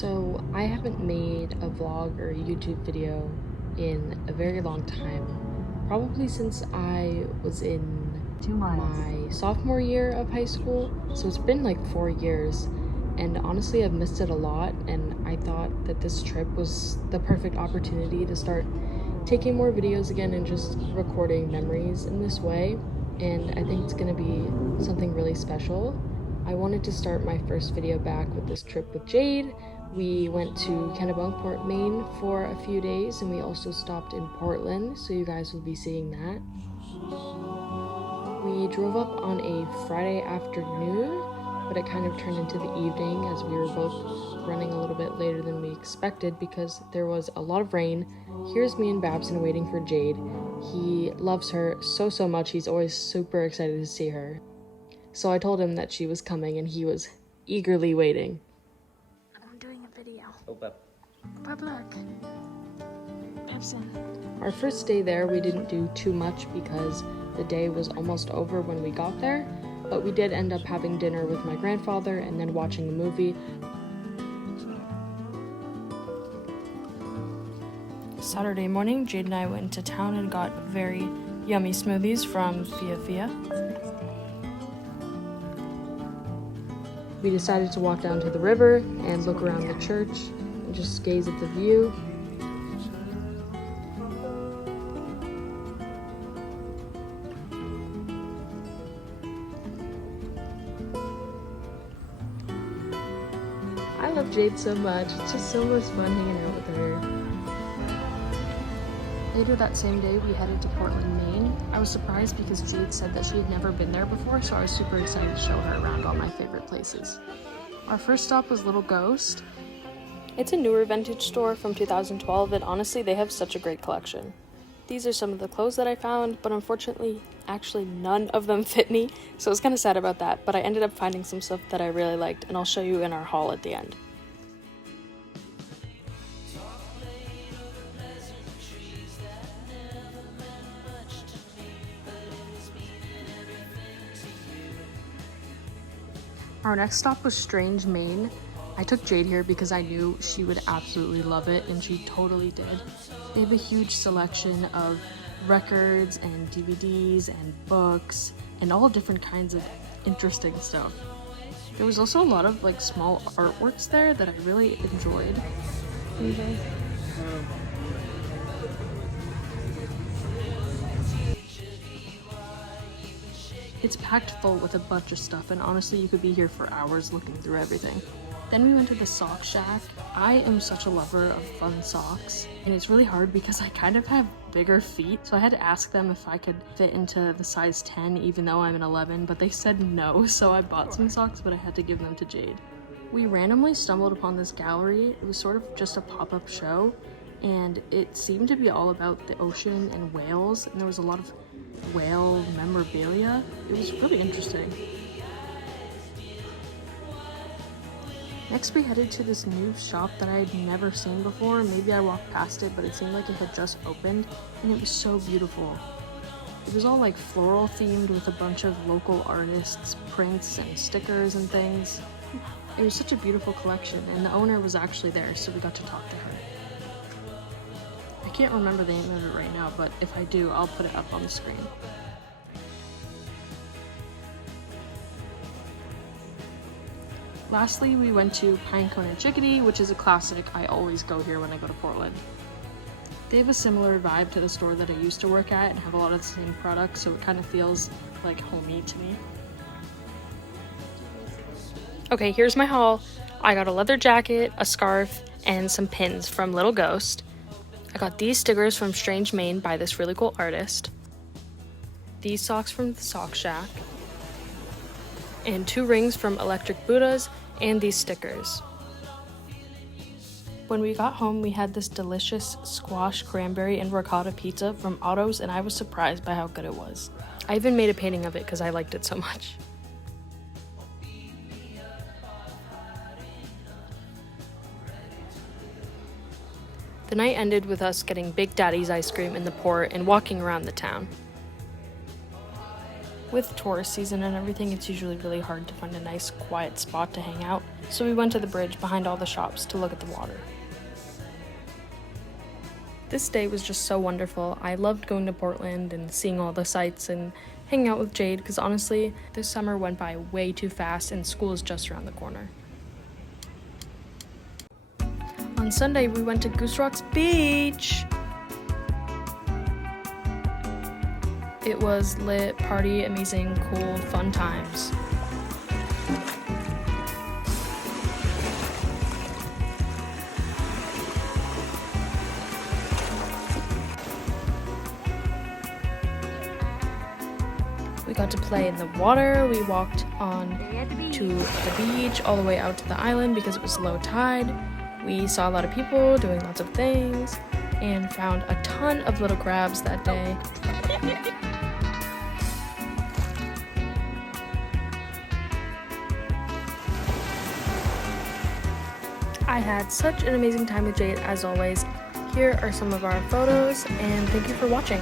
So I haven't made a vlog or a YouTube video in a very long time, probably since I was in my sophomore year of high school. So it's been like 4 years, and honestly I've missed it a lot, and I thought that this trip was the perfect opportunity to start taking more videos again and just recording memories in this way. And I think it's gonna be something really special. I wanted to start my first video back with this trip with Jade. We went to Kennebunkport, Maine for a few days, and we also stopped in Portland, so you guys will be seeing that. We drove up on a Friday afternoon, but it kind of turned into the evening as we were both running a little bit later than we expected because there was a lot of rain. Here's me and Babson waiting for Jade. He loves her so much. He's always super excited to see her. So I told him that she was coming, and he was eagerly waiting. I'm doing a video. Oh, Bub. Bub, look. Babson. Our first day there, we didn't do too much because the day was almost over when we got there, but we did end up having dinner with my grandfather and then watching a movie. Saturday morning, Jade and I went to town and got very yummy smoothies from Fia. We decided to walk down to the river and look around the church and just gaze at the view. I love Jade so much. It's just so much fun hanging out with her. Later that same day, we headed to Portland, Maine. I was surprised because Jade said that she had never been there before, so I was super excited to show her around all my favorite places. Our first stop was Little Ghost. It's a newer vintage store from 2012, and honestly, they have such a great collection. These are some of the clothes that I found, but unfortunately, actually none of them fit me, so I was kind of sad about that, but I ended up finding some stuff that I really liked, and I'll show you in our haul at the end. Our next stop was Strange, Maine. I took Jade here because I knew she would absolutely love it, and she totally did. They have a huge selection of records and DVDs and books and all different kinds of interesting stuff. There was also a lot of like small artworks there that I really enjoyed. It's packed full with a bunch of stuff, and honestly you could be here for hours looking through everything. Then we went to the sock shack. I am such a lover of fun socks, and it's really hard because I kind of have bigger feet, so I had to ask them if I could fit into the size 10 even though I'm an 11, but they said no, so I bought some socks, but I had to give them to Jade. We randomly stumbled upon this gallery. It was sort of just a pop-up show, and it seemed to be all about the ocean and whales, and there was a lot of whale memorabilia. It was really interesting. Next we headed to this new shop that I had never seen before. Maybe I walked past it, but it seemed like it had just opened, and it was so beautiful. It was all like floral themed with a bunch of local artists, prints and stickers and things. It was such a beautiful collection, and the owner was actually there, so we got to talk to her. I can't remember the name of it right now, but if I do, I'll put it up on the screen. Lastly, we went to Pinecone and Chickadee, which is a classic. I always go here when I go to Portland. They have a similar vibe to the store that I used to work at and have a lot of the same products, so it kind of feels like homey to me. Okay, here's my haul. I got a leather jacket, a scarf, and some pins from Little Ghost. I got these stickers from Strange, Maine by this really cool artist. These socks from the Sock Shack. And 2 rings from Electric Buddhas, and these stickers. When we got home, we had this delicious squash, cranberry, and ricotta pizza from Otto's, and I was surprised by how good it was. I even made a painting of it because I liked it so much. The night ended with us getting Big Daddy's ice cream in the port and walking around the town. With tourist season and everything, it's usually really hard to find a nice quiet spot to hang out, so we went to the bridge behind all the shops to look at the water. This day was just so wonderful. I loved going to Portland and seeing all the sights and hanging out with Jade, because honestly, this summer went by way too fast and school is just around the corner. On Sunday, we went to Goose Rocks Beach! It was lit, party, amazing, cool, fun times. We got to play in the water. We walked on to the beach all the way out to the island because it was low tide. We saw a lot of people doing lots of things and found a ton of little crabs that day. I had such an amazing time with Jade as always. Here are some of our photos, and thank you for watching.